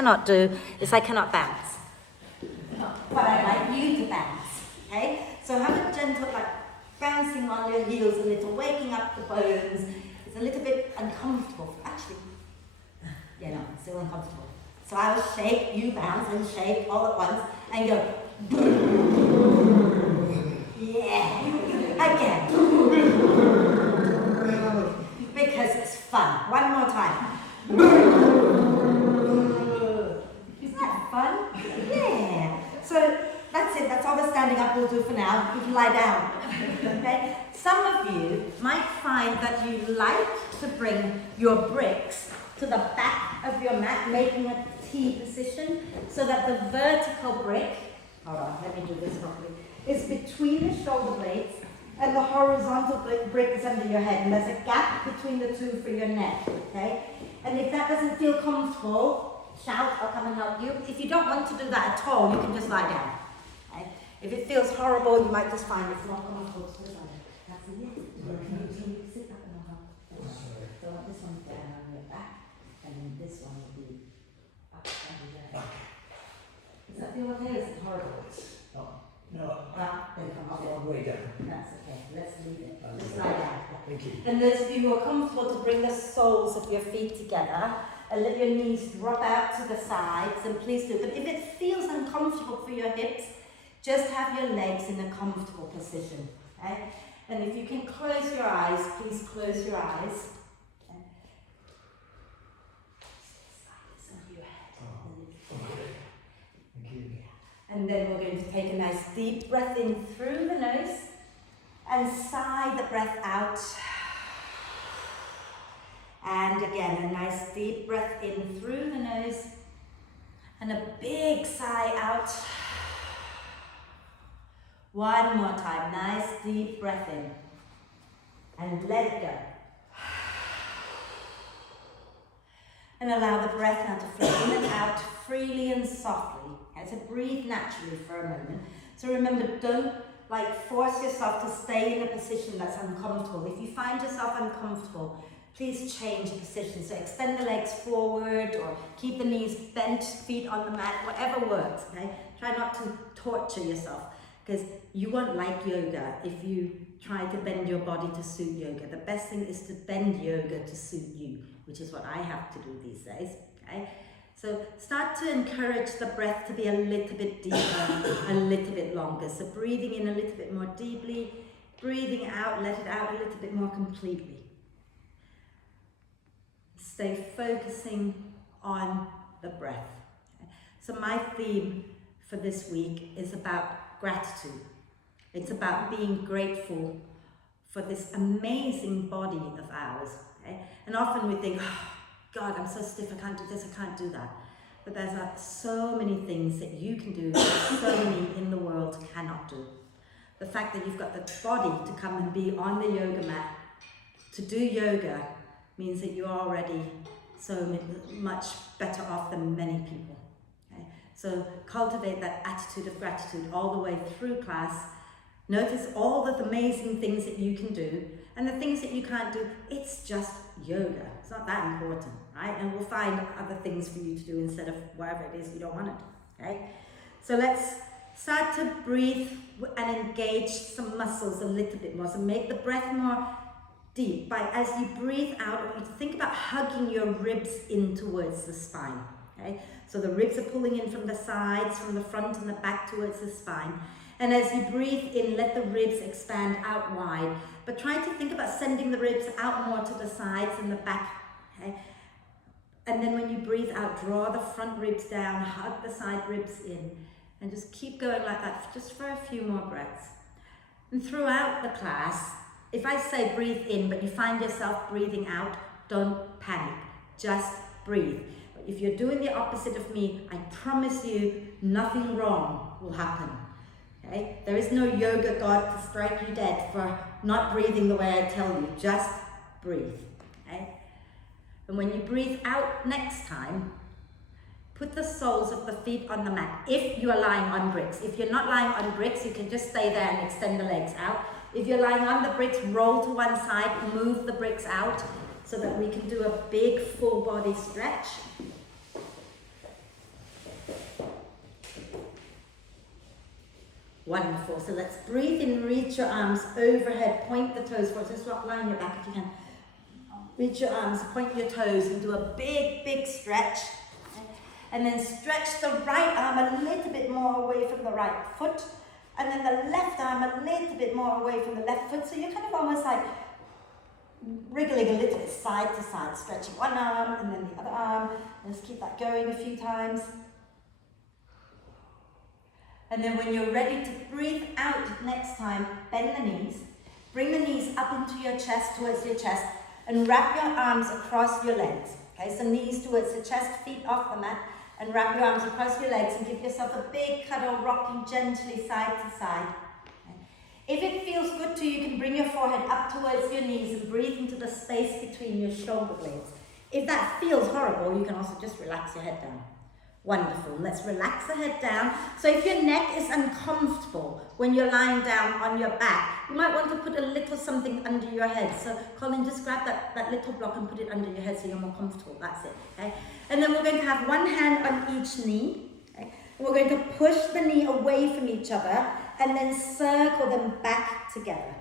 cannot do is I cannot bounce. But I'd like you to bounce, okay? So have a gentle, like, bouncing on your heels a little, waking up the bones. It's a little bit uncomfortable. Actually, yeah, no, it's still uncomfortable. So I will shake, you bounce and shake all at once and go, yeah, again. Because it's fun. One more time. Isn't that fun? Yeah. So that's it. That's all the standing up we'll do for now. You can lie down. Okay? Some of you might find that you like to bring your bricks to the back of your mat, making a T position, so that the vertical brick, hold on, let me do this properly, is between the shoulder blades and the horizontal brick is under your head, and there's a gap between the two for your neck, okay? And if that doesn't feel comfortable, shout, I'll come and help you. If you don't want to do that at all, you can just lie down. Okay? If it feels horrible, you might just find it's not comfortable to lie down. That's it, yes. Sit up and I'll help. So this one's down on your back, and then this one will be up under your head. Does that feel okay? Is it horrible? No, Then come I'm off on way down. That's okay. Let's leave it. Just lie down. Thank you. And those of you who are comfortable to bring the soles of your feet together and let your knees drop out to the sides, and please do. But if it feels uncomfortable for your hips, just have your legs in a comfortable position. Okay? And if you can close your eyes, please close your eyes. Okay? Thank you. And then we're going to take a nice deep breath in through the nose and sigh the breath out. And again, a nice deep breath in through the nose and a big sigh out. One more time, nice deep breath in and let it go. And allow the breath now to flow in and out freely and softly. Okay, so breathe naturally for a moment. So remember, don't force yourself to stay in a position that's uncomfortable. If you find yourself uncomfortable, please change position. So extend the legs forward or keep the knees bent, feet on the mat, whatever works. Okay? Try not to torture yourself, because you won't like yoga if you try to bend your body to suit yoga. The best thing is to bend yoga to suit you, which is what I have to do these days. Okay? So start to encourage the breath to be a little bit deeper, a little bit longer. So breathing in a little bit more deeply, breathing out, let it out a little bit more completely. Stay focusing on the breath. Okay? So my theme for this week is about gratitude. It's about being grateful for this amazing body of ours. Okay? And often we think, oh, God, I'm so stiff, I can't do this, I can't do that. But there's so many things that you can do that so many in the world cannot do. The fact that you've got the body to come and be on the yoga mat, to do yoga, means that you're already so much better off than many people. Okay? So cultivate that attitude of gratitude all the way through class. Notice all the amazing things that you can do, and the things that you can't do, it's just yoga. It's not that important, right? And we'll find other things for you to do instead of whatever it is you don't want to do, okay? So let's start to breathe and engage some muscles a little bit more. So make the breath more deep. As you breathe out, I want you to think about hugging your ribs in towards the spine, okay? So the ribs are pulling in from the sides, from the front and the back towards the spine. And as you breathe in, let the ribs expand out wide. But try to think about sending the ribs out more to the sides and the back. Okay? And then when you breathe out, draw the front ribs down, hug the side ribs in. And just keep going like that, just for a few more breaths. And throughout the class, if I say breathe in, but you find yourself breathing out, don't panic. Just breathe. But if you're doing the opposite of me, I promise you, nothing wrong will happen. Okay? There is no yoga god to strike you dead for not breathing the way I tell you. Just breathe. Okay? And when you breathe out next time, put the soles of the feet on the mat if you are lying on bricks. If you're not lying on bricks, you can just stay there and extend the legs out. If you're lying on the bricks, roll to one side, move the bricks out so that we can do a big full body stretch. Wonderful. So let's breathe in, reach your arms overhead, point the toes forward. Just line your back if you can. Reach your arms, point your toes and do a big, big stretch. And then stretch the right arm a little bit more away from the right foot. And then the left arm a little bit more away from the left foot. So you're kind of almost like wriggling a little bit side to side, stretching one arm and then the other arm. Let's keep that going a few times. And then when you're ready to breathe out next time, bend the knees. Bring the knees up into your chest, towards your chest, and wrap your arms across your legs. Okay, so knees towards the chest, feet off the mat, and wrap your arms across your legs and give yourself a big cuddle, rocking gently side to side. Okay. If it feels good to you, you can bring your forehead up towards your knees and breathe into the space between your shoulder blades. If that feels horrible, you can also just relax your head down. Wonderful. Let's relax the head down. So if your neck is uncomfortable when you're lying down on your back, you might want to put a little something under your head. So Colin, just grab that little block and put it under your head so you're more comfortable. That's it. Okay? And then we're going to have one hand on each knee. Okay? And we're going to push the knee away from each other and then circle them back together.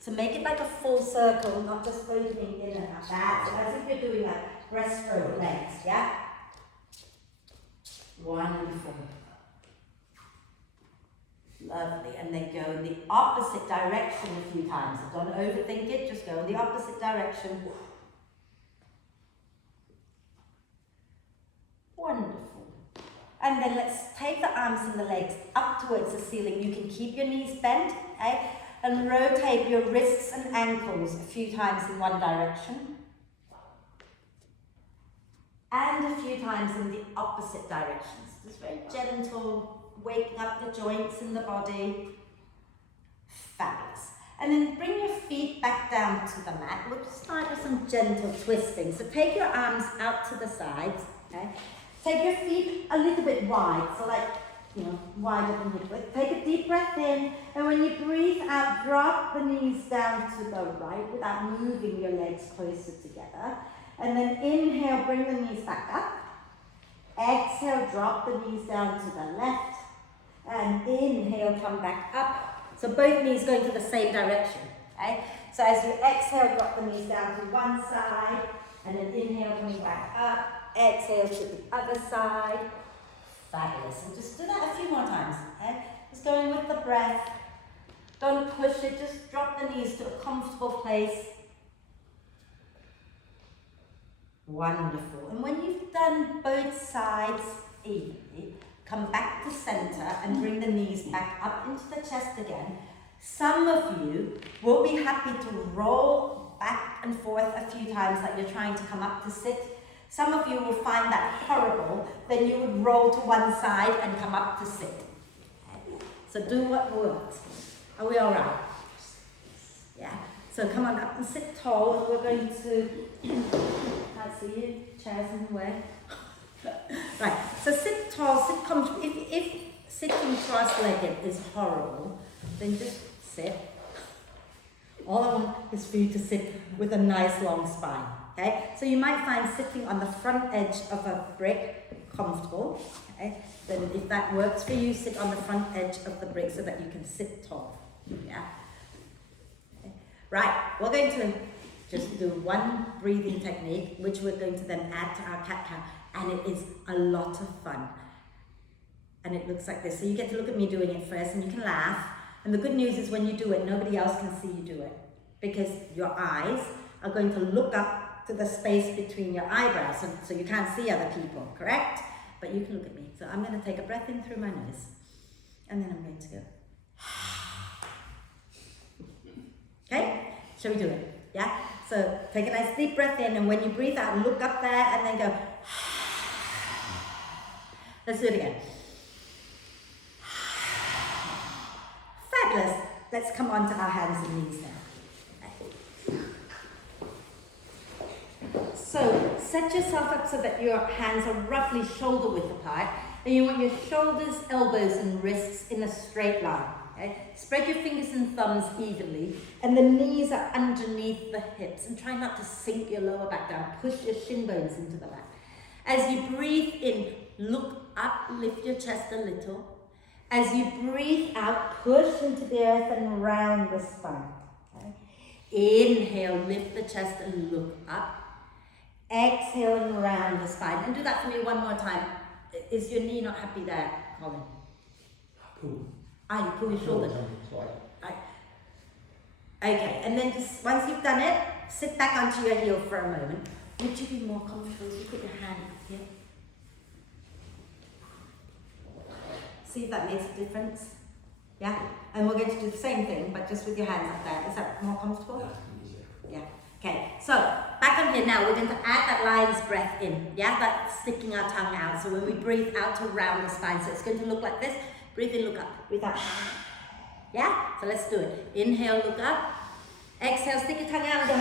So make it like a full circle, not just opening in and out. That's it, as if you're doing like breaststroke legs, yeah? Wonderful. Lovely. And then go in the opposite direction a few times. So don't overthink it, just go in the opposite direction. Wonderful. And then let's take the arms and the legs up towards the ceiling. You can keep your knees bent, okay? And rotate your wrists and ankles a few times in one direction. And a few times in the opposite directions. Just very gentle, waking up the joints in the body. Fabulous. And then bring your feet back down to the mat. We'll just start with some gentle twisting. So take your arms out to the sides. Okay? Take your feet a little bit wide. So like, wider than hip width. Take a deep breath in, and when you breathe out, drop the knees down to the right without moving your legs closer together. And then inhale, bring the knees back up. Exhale, drop the knees down to the left. And inhale, come back up. So both knees going to the same direction. Okay? So as you exhale, drop the knees down to one side. And then inhale, coming back up. Exhale to the other side. Fabulous. And just do that a few more times. Okay? Just going with the breath. Don't push it. Just drop the knees to a comfortable place. Wonderful. And when you've done both sides evenly, come back to center and bring the knees back up into the chest again. Some of you will be happy to roll back and forth a few times like you're trying to come up to sit. Some of you will find that horrible, then you would roll to one side and come up to sit. Okay? So do what works. Are we all right? Yeah. So come on up and sit tall, and we're going to, can't see you, chairs in the way. Right, so sit tall, sit comfortable. If sitting cross-legged is horrible, then just sit. All I want is for you to sit with a nice long spine. Okay, so you might find sitting on the front edge of a brick comfortable. Okay, then if that works for you, sit on the front edge of the brick so that you can sit tall. Yeah. Okay. Right, we're going to just do one breathing technique, which we're going to then add to our cat-cow, and it is a lot of fun. And it looks like this. So you get to look at me doing it first, and you can laugh. And the good news is when you do it, nobody else can see you do it, because your eyes are going to look up to the space between your eyebrows, so you can't see other people, correct? But you can look at me. So I'm going to take a breath in through my nose, and then I'm going to go. Okay? Shall we do it? Yeah? So take a nice deep breath in, and when you breathe out, look up there, and then go. Let's do it again. Fabulous. Let's come on to our hands and knees now. So set yourself up so that your hands are roughly shoulder width apart, and you want your shoulders, elbows and wrists in a straight line. Okay? Spread your fingers and thumbs evenly, and the knees are underneath the hips, and try not to sink your lower back down. Push your shin bones into the mat. As you breathe in, look up, lift your chest a little. As you breathe out, push into the earth and round the spine. Okay? Inhale, lift the chest and look up. Exhale and round the spine. And do that for me one more time. Is your knee not happy there, Colin? Cool. Ah, you pull your shoulder. Sorry. Okay, and then just once you've done it, sit back onto your heel for a moment. Would you be more comfortable if you put your hand here? See if that makes a difference? Yeah? And we're going to do the same thing, but just with your hands up there. Is that more comfortable? Yeah. Okay, so back on here now, we're going to add that lion's breath in. Yeah, that's sticking our tongue out. So when we breathe out to round the spine, so it's going to look like this. Breathe in, look up. Breathe out. Yeah? So let's do it. Inhale, look up. Exhale, stick your tongue out and go.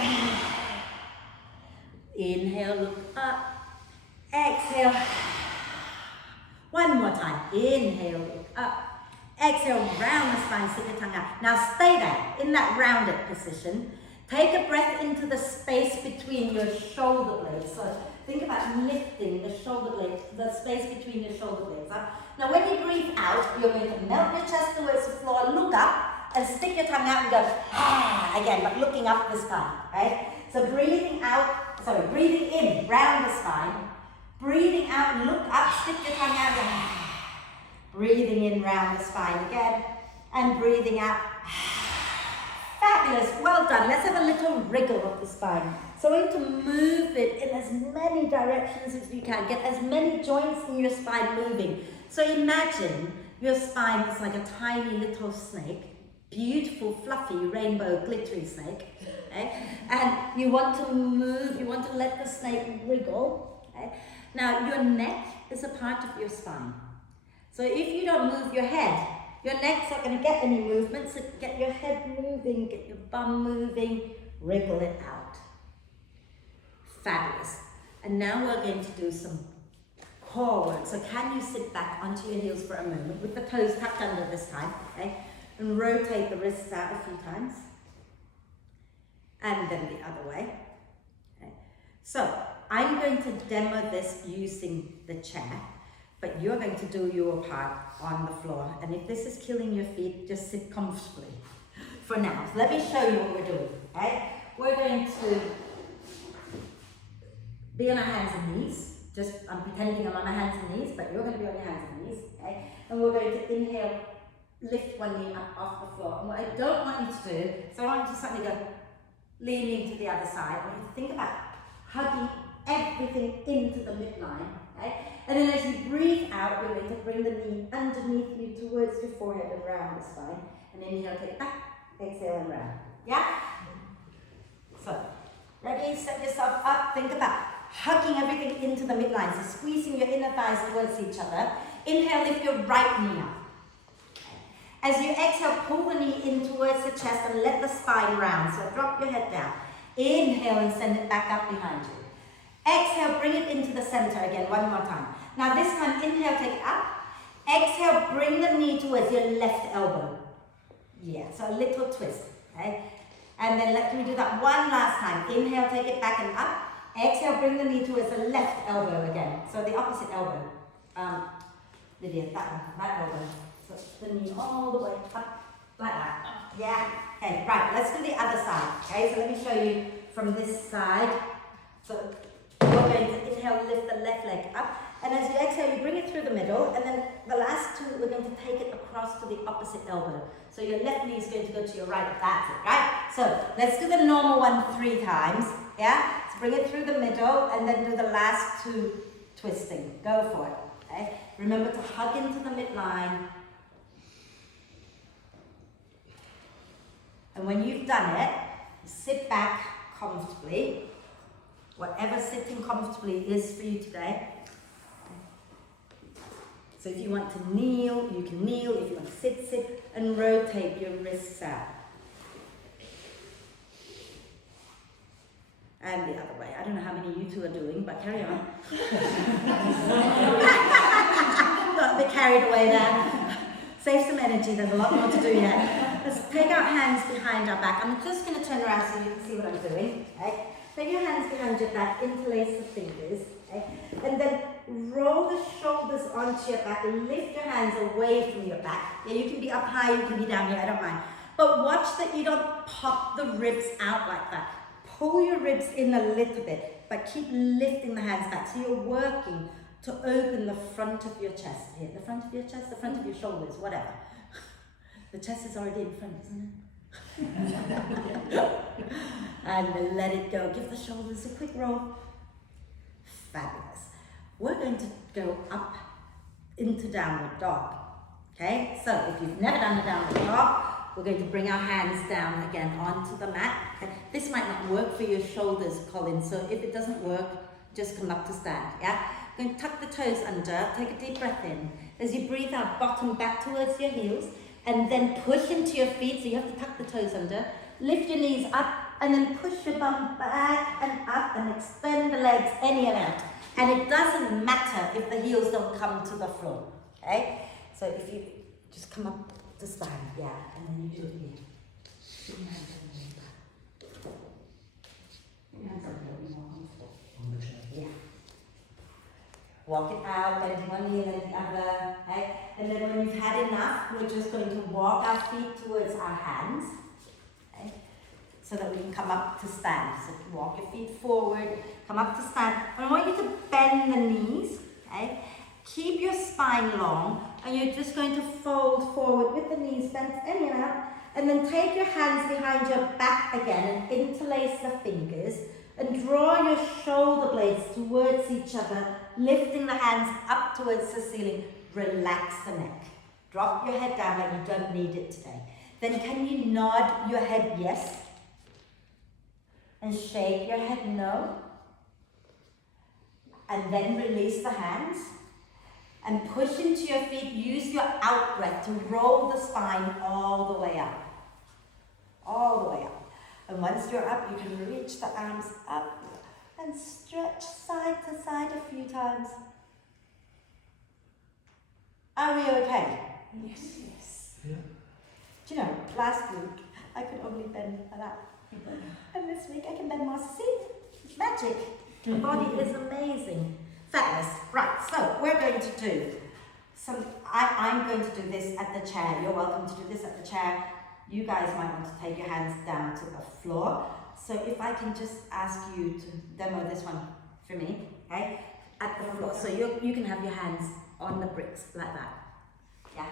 Inhale, look up. Exhale. One more time. Inhale, look up. Exhale, round the spine, stick your tongue out. Now stay there, in that rounded position. Take a breath into the space between your shoulder blades. So think about lifting the shoulder blades, the space between your shoulder blades up. Now when you breathe out, you're going to melt your chest towards the floor, look up, and stick your tongue out and go, again, but looking up this time, right? So breathing in, round the spine. Breathing out, look up, stick your tongue out, breathing in, round the spine again, and breathing out. Fabulous, well done. Let's have a little wriggle of the spine. So we're going to move it in as many directions as you can. Get as many joints in your spine moving. So imagine your spine is like a tiny little snake, beautiful, fluffy, rainbow, glittery snake. Okay? And you want to move, you want to let the snake wriggle. Okay? Now your neck is a part of your spine. So if you don't move your head, your neck's not going to get any movement, so get your head moving, get your bum moving, wriggle it out. Fabulous. And now we're going to do some core work. So can you sit back onto your heels for a moment with the toes tucked under this time, okay? And rotate the wrists out a few times. And then the other way. Okay. So I'm going to demo this using the chair. But you're going to do your part on the floor. And if this is killing your feet, just sit comfortably for now. So let me show you what we're doing, okay? We're going to be on our hands and knees. I'm pretending I'm on my hands and knees, but you're going to be on your hands and knees, okay? And we're going to inhale, lift one knee up off the floor. And what I don't want you to do, so I want you to suddenly go leaning to the other side. I want you to think about hugging everything into the midline, okay? And then as you breathe out, you're going to bring the knee underneath you towards your forehead and round the spine. And inhale, take it back, exhale and round. Yeah? So, ready? Set yourself up. Think about hugging everything into the midline. So squeezing your inner thighs towards each other. Inhale, lift your right knee up. As you exhale, pull the knee in towards the chest and let the spine round. So drop your head down. Inhale and send it back up behind you. Exhale, bring it into the center again, one more time. Now this time, inhale, take it up. Exhale, bring the knee towards your left elbow. Yeah, so a little twist, okay? And then can we do that one last time? Inhale, take it back and up. Exhale, bring the knee towards the left elbow again. So the opposite elbow. Lydia, that elbow. So the knee all the way up, like that. Yeah, okay, right, let's do the other side. Okay, so let me show you from this side. So we're going to inhale, lift the left leg up. And as you exhale, you bring it through the middle. And then the last two, we're going to take it across to the opposite elbow. So your left knee is going to go to your right. That's it, right? So let's do the normal one 3 times. Yeah? So bring it through the middle and then do the last 2 twisting. Go for it. Okay? Remember to hug into the midline. And when you've done it, sit back comfortably. Whatever sitting comfortably is for you today. So if you want to kneel, you can kneel. If you want to sit, sit. And rotate your wrists out. And the other way. I don't know how many you two are doing, but carry on. Got a bit carried away there. Save some energy, there's a lot more to do yet. Let's take our hands behind our back. I'm just going to turn around so you can see what I'm doing. Okay? Take your hands behind your back, interlace the fingers, okay? And then roll the shoulders onto onto your back. Lift your hands away from your back. Yeah, you can be up high, you can be down here, I don't mind. But watch that you don't pop the ribs out like that. Pull your ribs in a little bit, but keep lifting the hands back. So you're working to open the front of your chest. Here, the front of your chest, the front of your shoulders, whatever. The chest is already in front, isn't it? And let it go. Give the shoulders a quick roll. Fabulous. We're going to go up into downward dog. Okay, so if you've never done a downward dog, we're going to bring our hands down again onto the mat. Okay. This might not work for your shoulders, Colin, so if it doesn't work, just come up to stand, yeah? You're going to tuck the toes under, take a deep breath in. As you breathe out, bottom back towards your heels, and then push into your feet, so you have to tuck the toes under. Lift your knees up, and then push your bum back and up, and extend the legs any amount. And it doesn't matter if the heels don't come to the floor, okay? So if you just come up to stand, yeah, and then you do it here. Put your hands on your back. Put your hands on your more comfortable. On the chair. Yeah. Walk it out, bending one knee and then the other, okay? And then when you've had enough, we're just going to walk our feet towards our hands, okay? So that we can come up to stand. So walk your feet forward, come up to stand. And I want you to bend the knees, okay? Keep your spine long, and you're just going to fold forward with the knees bent any amount, and then take your hands behind your back again and interlace the fingers, and draw your shoulder blades towards each other, lifting the hands up towards the ceiling. Relax the neck. Drop your head down like you don't need it today. Then can you nod your head yes? And shake your head no? And then release the hands. And push into your feet. Use your out breath to roll the spine all the way up. All the way up. And once you're up, you can reach the arms up and stretch side to side a few times. Are we okay? Yes, yes. Yeah. Do you know, last week I could only bend like that. And this week I can bend more. See? It's magic. The body is amazing. Fabulous. Right, so we're going to do some, I'm going to do this at the chair. You're welcome to do this at the chair. You guys might want to take your hands down to the floor. So if I can just ask you to demo this one for me, okay? At the floor. So you can have your hands on the bricks like that. Yeah?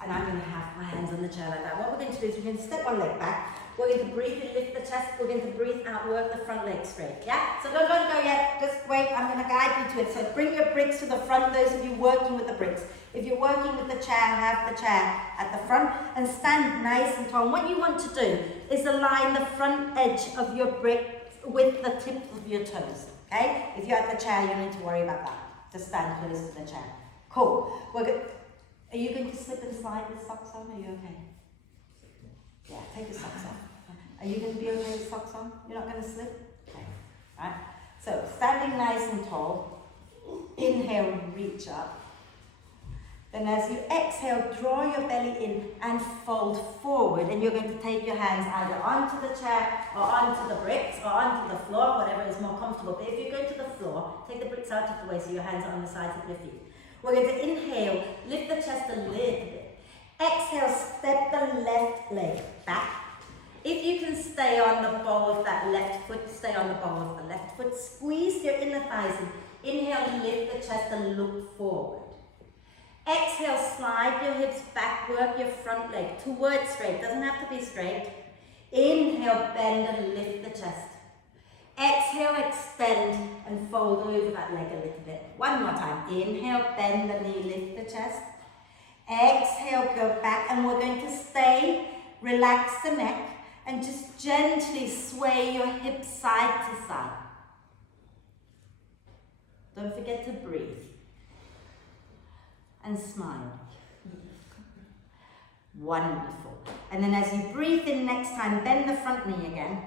And I'm going to have my hands on the chair like that. What we're going to do is we're going to step one leg back. We're going to breathe in, lift the chest. We're going to breathe out, work the front leg straight. Yeah? So don't go yet. Just wait. I'm going to guide you to it. So bring your bricks to the front, those of you working with the bricks. If you're working with the chair, have the chair at the front and stand nice and tall. And what you want to do is align the front edge of your brick with the tips of your toes. Okay? If you're at the chair, you don't need to worry about that. Just stand close to the chair. Cool. Are you going to slip and slide with socks on? Are you okay? Yeah, take your socks off. Are you going to be okay with socks on? You're not going to slip? Okay. Right. So, standing nice and tall. Inhale, reach up. Then as you exhale, draw your belly in and fold forward. And you're going to take your hands either onto the chair or onto the bricks or onto the floor, whatever is more comfortable. But if you go to the floor, take the bricks out of the way so your hands are on the sides of your feet. We're going to inhale, lift the chest a little bit. Exhale, step the left leg back. If you can stay on the ball of that left foot, stay on the ball of the left foot. Squeeze your inner thighs in. Inhale, lift the chest and look forward. Exhale, slide your hips back, work your front leg towards straight. Doesn't have to be straight. Inhale, bend and lift the chest. Exhale, extend and fold over that leg a little bit. One more time. Inhale, bend the knee, lift the chest. Exhale, go back, and we're going to stay. Relax the neck and just gently sway your hips side to side. Don't forget to breathe. And smile. Wonderful. And then as you breathe in next time, bend the front knee again.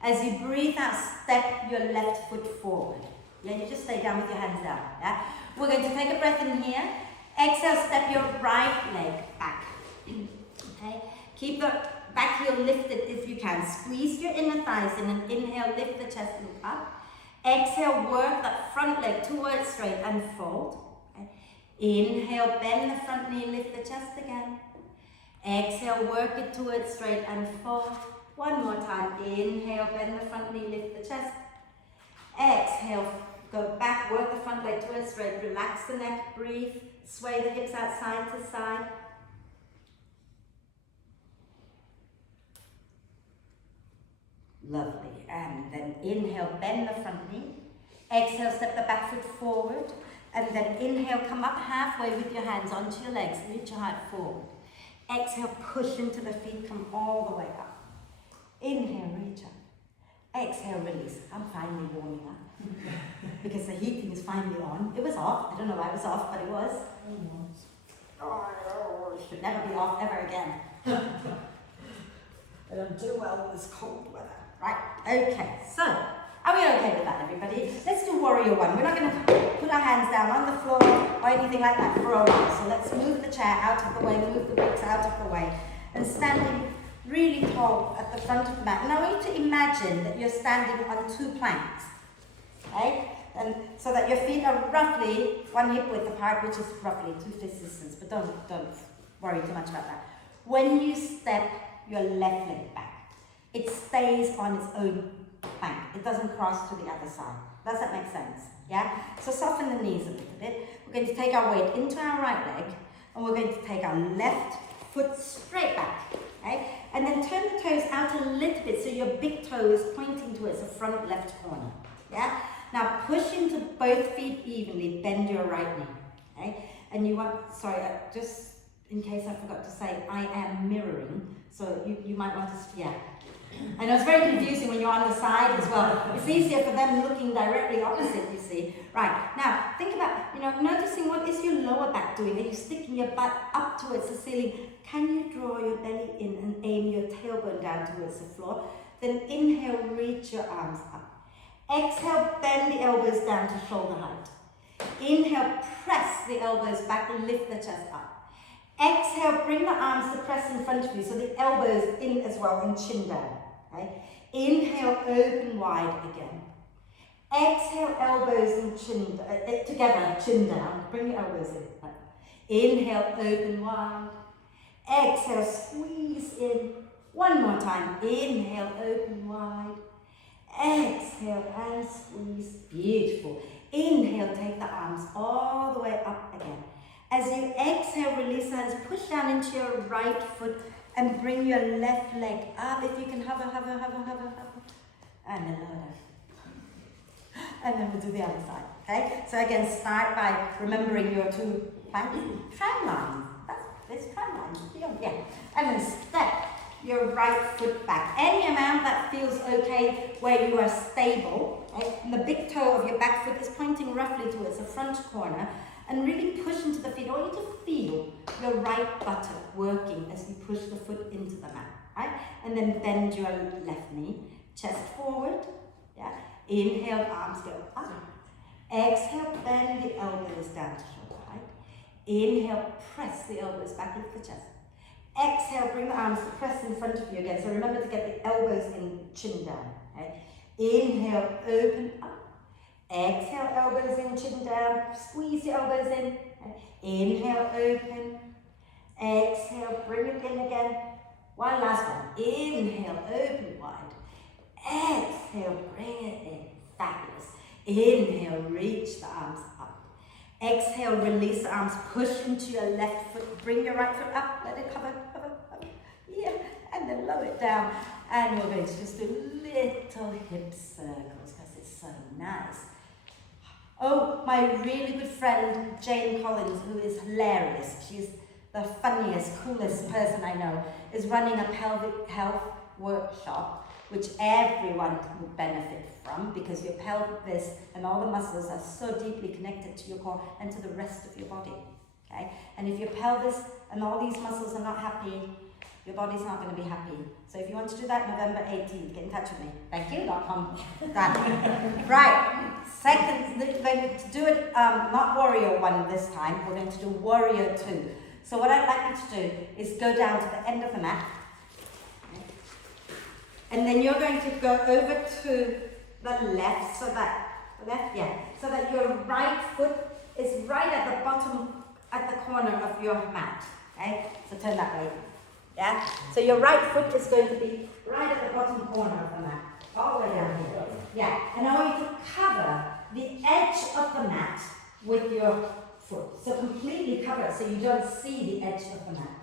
As you breathe out, step your left foot forward. Yeah, you just stay down with your hands down. Yeah? We're going to take a breath in here. Exhale, step your right leg back. Okay? Keep the back heel lifted if you can. Squeeze your inner thighs in and inhale, lift the chest, look up. Exhale, work that front leg towards straight and fold. Okay? Inhale, bend the front knee, lift the chest again. Exhale, work it towards straight and forward. One more time. Inhale, bend the front knee, lift the chest. Exhale, go back, work the front leg towards straight. Relax the neck, breathe. Sway the hips out side to side. Lovely. And then inhale, bend the front knee. Exhale, step the back foot forward. And then inhale, come up halfway with your hands onto your legs. Reach your heart forward. Exhale, push into the feet, come all the way up. Inhale, reach up. Exhale, release. I'm finally warming up. Because the heating is finally on. It was off. I don't know why it was off, but it was. Oh, it should never be off ever again. I don't do well in this cold weather. Right, okay, so, are we okay with that, everybody? Let's do warrior one. We're not going to put our hands down on the floor or anything like that for a while. So let's move the chair out of the way, move the bricks out of the way, and standing really tall at the front of the mat. And I want you to imagine that you're standing on 2 planks, okay? And so that your feet are roughly 1 hip width apart, which is roughly 2 fist distance, but don't worry too much about that. When you step your left leg back, it stays on its own plank. It doesn't cross to the other side. Does that make sense? Yeah? So soften the knees a little bit. We're going to take our weight into our right leg, and we're going to take our left foot straight back. Okay? And then turn the toes out a little bit so your big toe is pointing towards the front left corner. Yeah? Now push into both feet evenly, bend your right knee. Okay? And you want, sorry, just in case I forgot to say, I am mirroring. So you might want to, yeah. I know it's very confusing when you're on the side as well. It's easier for them looking directly opposite, you see. Right, now think about, noticing what is your lower back doing. Are you sticking your butt up towards the ceiling? Can you draw your belly in and aim your tailbone down towards the floor? Then inhale, reach your arms up. Exhale, bend the elbows down to shoulder height. Inhale, press the elbows back and lift the chest up. Exhale, bring the arms to press in front of you, so the elbows in as well and chin down. Okay? Inhale, open wide again. Exhale, elbows and chin together, chin down. Bring your elbows in. Inhale, open wide. Exhale, squeeze in. One more time. Inhale, open wide. Exhale and squeeze. Beautiful. Inhale, take the arms all the way up again. As you exhale, release the hands, push down into your right foot and bring your left leg up. If you can hover. And then lower down. And then we'll do the other side, okay? So again, start by remembering your 2 planks. Tram lines. There's tram lines. Yeah. And then step your right foot back. Any amount that feels okay where you are stable. Okay? And the big toe of your back foot is pointing roughly towards the front corner. And really push into the feet. I want you to feel your right buttock working as you push the foot into the mat, right? And then bend your left knee, chest forward, yeah? Inhale, arms go up. Exhale, bend the elbows down to shoulder height. Inhale, press the elbows back into the chest. Exhale, bring the arms to press in front of you again. So remember to get the elbows in, chin down, okay? Inhale, open up. Exhale, elbows in, chin down. Squeeze your elbows in. Inhale, open. Exhale, bring it in again. One last one. Inhale, open wide. Exhale, bring it in. Fabulous. Inhale, reach the arms up. Exhale, release the arms. Push into your left foot. Bring your right foot up. Let it hover. Yeah. And then lower it down. And you're going to just do little hip circles because it's so nice. Oh, my really good friend Jane Collins, who is hilarious, she's the funniest, coolest person I know, is running a pelvic health workshop, which everyone would benefit from, because your pelvis and all the muscles are so deeply connected to your core and to the rest of your body. Okay? And if your pelvis and all these muscles are not happy, your body's not going to be happy. So if you want to do that, November 18th, get in touch with me. Thank you. Done. Right. Second, we're going to do it, not warrior one this time. We're going to do warrior 2. So what I'd like you to do is go down to the end of the mat. And then you're going to go over to the left, so that your right foot is right at the bottom at the corner of your mat. Okay? So turn that way. Yeah? So your right foot is going to be right at the bottom corner of the mat. All the way down here. Yeah. And I want you to cover the edge of the mat with your foot. So completely cover it so you don't see the edge of the mat.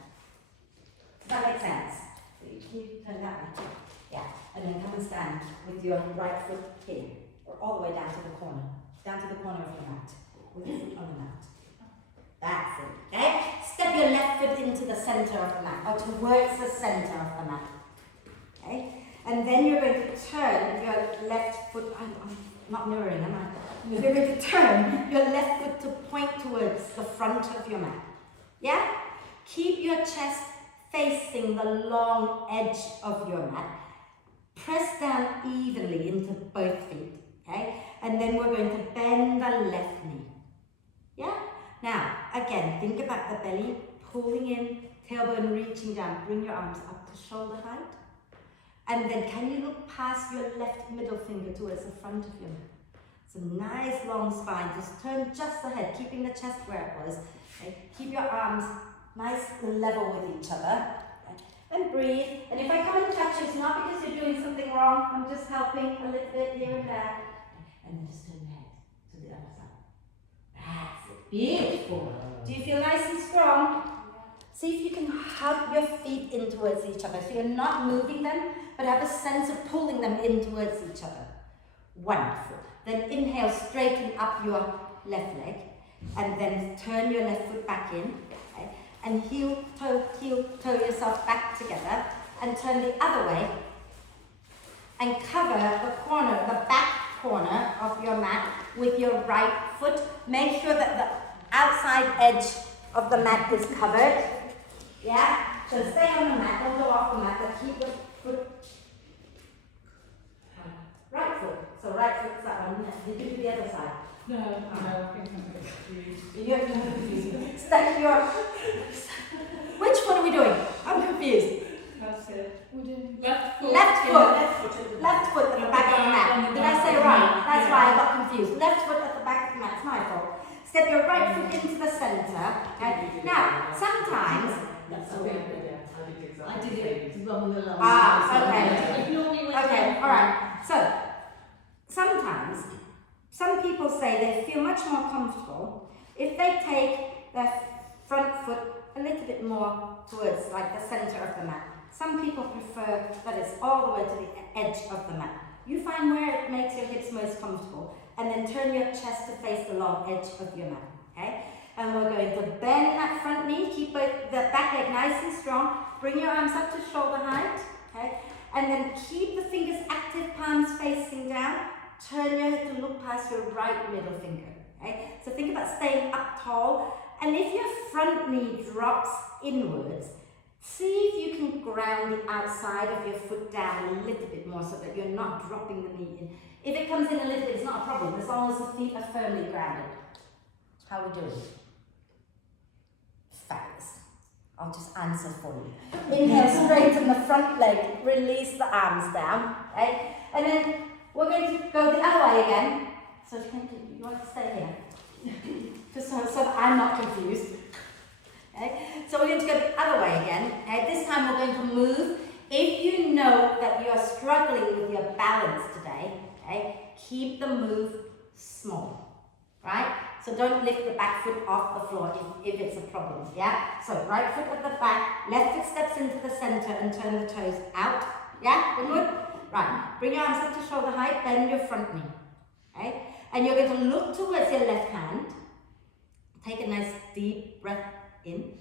Does that make sense? So you turn that way. Yeah. And then come and stand with your right foot here. Or all the way down to the corner. Down to the corner of the mat. With your foot on the mat. That's it. Okay? Step your left foot into the center of the mat. Or towards the center of the mat. Okay? And then you're going to turn your left foot. I'm not mirroring, am I? You're going to turn your left foot to point towards the front of your mat. Yeah? Keep your chest facing the long edge of your mat. Press down evenly into both feet. Okay? And then we're going to bend the left knee. Yeah? Now, again, think about the belly, pulling in, tailbone reaching down. Bring your arms up to shoulder height. And then can you look past your left middle finger towards the front of your mat? It's a nice long spine. Just turn just the head, keeping the chest where it was. Okay? Keep your arms nice and level with each other. Okay? And breathe. And if I come and touch you, it's not because you're doing something wrong. I'm just helping a little bit here and there. And then just turn the head to the other side. That's it. Beautiful. Do you feel nice and strong? See if you can hug your feet in towards each other. So you're not moving them, but have a sense of pulling them in towards each other. Wonderful. Then inhale, straighten up your left leg. And then turn your left foot back in. Okay? And heel, toe yourself back together. And turn the other way. And cover the corner, the back corner of your mat with your right foot. Make sure that the outside edge of the mat is covered. Yeah? So stay on the mat, don't go off the mat, but keep the foot. Right foot. So right foot's that one. Did you do the other side? No, I think I'm confused. You're confused. Stack your... Which one are we doing? I'm confused. That's it. We're doing left foot. Left foot. Left foot at the back of the mat. Did I say right? That's why I got confused. Left foot at the back of the mat. It's my fault. Step your right foot into the center. Okay? Now, sometimes... I did it wrong the last okay. Okay, alright. So, sometimes, some people say they feel much more comfortable if they take their front foot a little bit more towards like the center of the mat. Some people prefer that it's all the way to the edge of the mat. You find where it makes your hips most comfortable and then turn your chest to face the long edge of your mat. Okay? And we're going to bend that front knee, keep both the back leg nice and strong. Bring your arms up to shoulder height. Okay? And then keep the fingers active, palms facing down. Turn your head to look past your right middle finger. Okay? So think about staying up tall. And if your front knee drops inwards, see if you can ground the outside of your foot down a little bit more so that you're not dropping the knee in. If it comes in a little bit, it's not a problem, as long as the feet are firmly grounded. How are we doing? Fabulous. I'll just answer for you. Inhale, straighten the front leg, release the arms down. Okay? And then we're going to go the other way again. So you want to stay here? Just so that I'm not confused. Okay? So we're going to go the other way again. Okay? This time we're going to move. If you know that you're struggling with your balance today, okay, keep the move small. Right? So don't lift the back foot off the floor if it's a problem, yeah? So right foot at the back, left foot steps into the center and turn the toes out, yeah? We're good? Right, bring your arms up to shoulder height, bend your front knee, okay? And you're going to look towards your left hand. Take a nice deep breath in.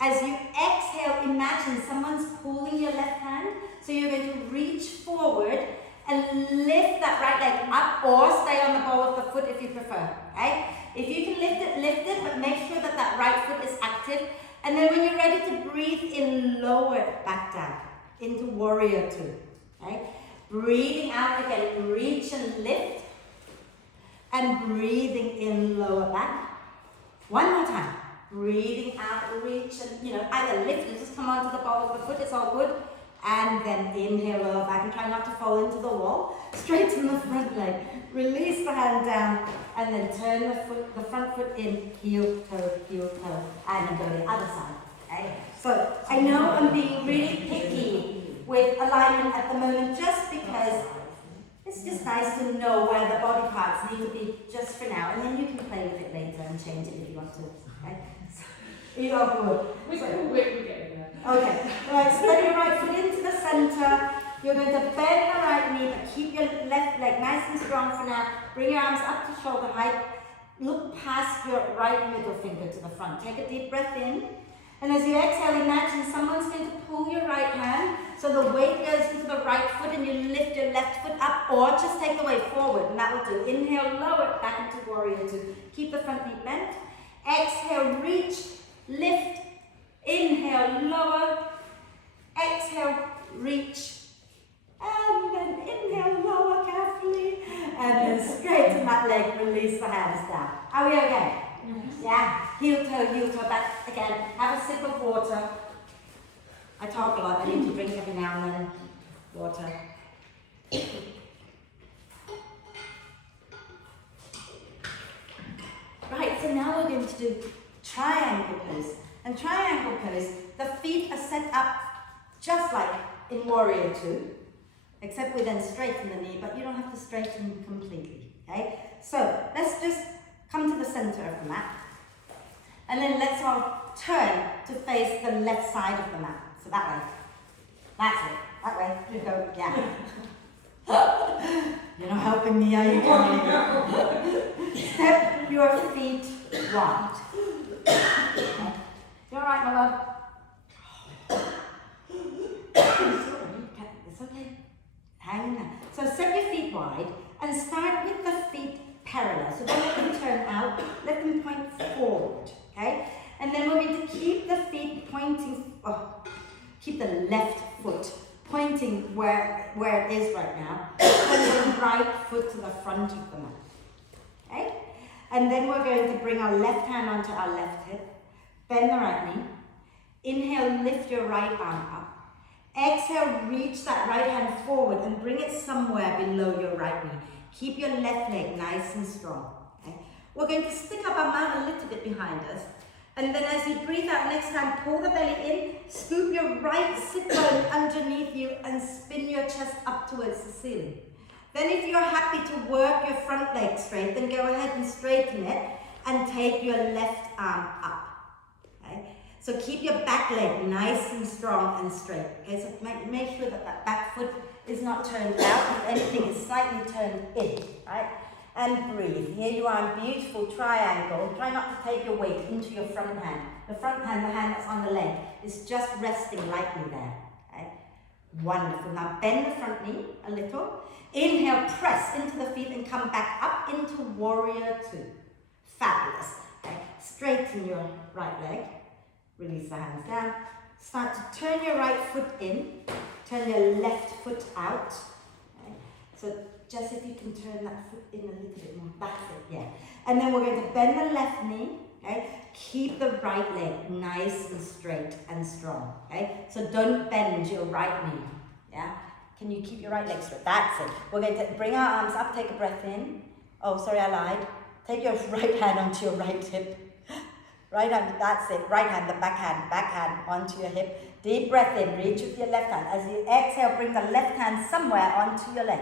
As you exhale, imagine someone's pulling your left hand. So you're going to reach forward and lift that right leg up or stay on the ball of the foot if you prefer, okay? If you can lift it, but make sure that that right foot is active. And then when you're ready to breathe in, lower it back down into warrior two, okay? Breathing out again, reach and lift. And breathing in, lower back. One more time. Breathing out, reach and, either lift and just come onto the ball of the foot, it's all good. And then inhale, lower back, and try not to fall into the wall. Straighten the front leg. Release the hand down, and then turn the front foot in, heel, toe, and then go to the other side. Okay? So I know I'm being really picky with alignment at the moment, just because it's just nice to know where the body parts need to be just for now, and then you can play with it later and change it if you want to. Okay? So, you are good. We're getting there. Okay, right, spread your right foot into the center. You're going to bend the right knee, but keep your left leg nice and strong for now. Bring your arms up to shoulder height. Look past your right middle finger to the front. Take a deep breath in. And as you exhale, imagine someone's going to pull your right hand, so the weight goes into the right foot and you lift your left foot up, or just take the weight forward, and that will do. Inhale, lower it back into warrior two. Keep the front knee bent. Exhale, reach, lift. Inhale, lower. Exhale, reach. And then inhale, lower carefully. And then straighten that leg, release the hands down. Are we okay? Yeah, heel toe, back again. Have a sip of water. I talk a lot, I need to drink every now and then. Water. Right, so now we're going to do triangle pose. And triangle pose, the feet are set up just like in warrior two, except we then straighten the knee, but you don't have to straighten completely, okay? So let's just come to the center of the mat. And then let's all turn to face the left side of the mat. So that way. That's it. That way. You go, yeah. You're not helping me, are you, Camille? Step your feet wide. Okay. You alright, my love? It's okay. Hang in there. So step your feet wide and start with the feet parallel. So don't let them turn out, let them point forward, okay? And then we're going to keep the feet pointing, keep the left foot pointing where it is right now, and the right foot to the front of the mat, okay? And then we're going to bring our left hand onto our left hip, bend the right knee, inhale, lift your right arm up. Exhale, reach that right hand forward and bring it somewhere below your right knee. Keep your left leg nice and strong. Okay? We're going to stick up our mouth a little bit behind us. And then as you breathe out next time, pull the belly in, scoop your right sit bone underneath you and spin your chest up towards the ceiling. Then if you're happy to work your front leg straight, then go ahead and straighten it and take your left arm up. Okay? So keep your back leg nice and strong and straight. Okay, so make sure that that back foot is not turned out. If anything, is slightly turned in, right? And breathe. Here you are in beautiful triangle. Try not to take your weight into your front hand. The front hand, the hand that's on the leg, is just resting lightly there. Okay? Wonderful. Now bend the front knee a little. Inhale, press into the feet and come back up into warrior two. Fabulous. Okay? Straighten your right leg. Release the hands down. Start to turn your right foot in. Turn your left foot out. Okay? So just if you can turn that foot in a little bit more. That's it, yeah. And then we're going to bend the left knee. Okay? Keep the right leg nice and straight and strong. Okay? So don't bend your right knee. Yeah? Can you keep your right leg straight? That's it. We're going to bring our arms up. Take a breath in. Oh, sorry, I lied. Take your right hand onto your right hip. Right hand, that's it. Right hand, the back hand onto your hip. Deep breath in, reach with your left hand. As you exhale, bring the left hand somewhere onto your leg.